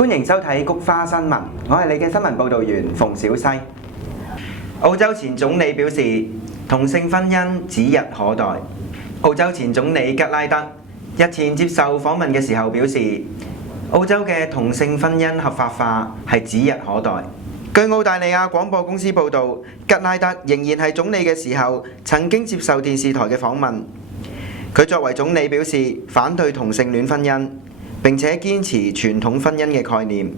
歡迎收睇菊花新聞，我係你嘅新聞報導員馮小西。澳洲前總理表示，同性婚姻指日可待。澳洲前總理吉拉德日前接受訪問嘅時候表示，澳洲嘅同性婚姻合法化係指日可待。據澳大利亞廣播公司報導，吉拉德仍然係總理嘅時候，曾經接受電視台嘅訪問。佢作為總理表示反對同性戀婚姻，並且堅持傳統婚姻嘅概念。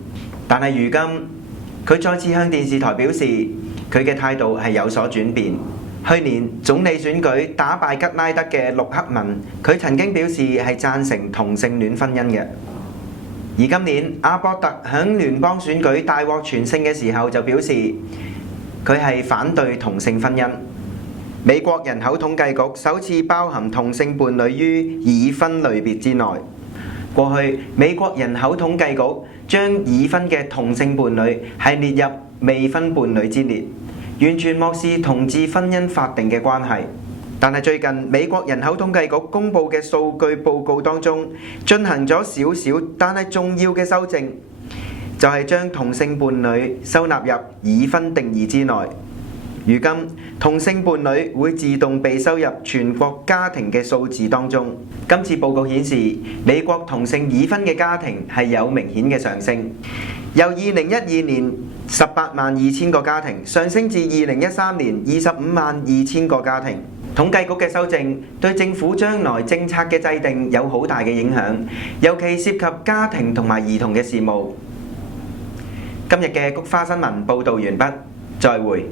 但係如今，佢再次向電視台表示，佢嘅態度係有所轉變。去年總理選舉打敗吉拉德嘅陸克文，佢曾經表示係贊成同性戀婚姻嘅。而今年阿博特響聯邦選舉大獲全勝嘅時候就表示，佢係反對同性婚姻。美國人口統計局首次包含同性伴侶於已婚類別之內。過去美國人口統計局將已婚嘅同性伴侶係列入未婚伴侶之列，完全漠視同志婚姻法定嘅關係。但係最近美國人口統計局公布嘅數據報告當中，進行咗少少但係重要嘅修正，就係將同性伴侶收納入已婚定義之內。如今同性伴侶會自動被收入全國家庭嘅數字當中。今次報告顯示，美國同性已婚嘅家庭係有明顯嘅上升，由2012年182000個家庭上升至2013年252000個家庭。統計局嘅修正對政府將來政策嘅制定有好大嘅影響，尤其涉及家庭同埋兒童嘅事務。今日嘅菊花新聞報導完畢，再會。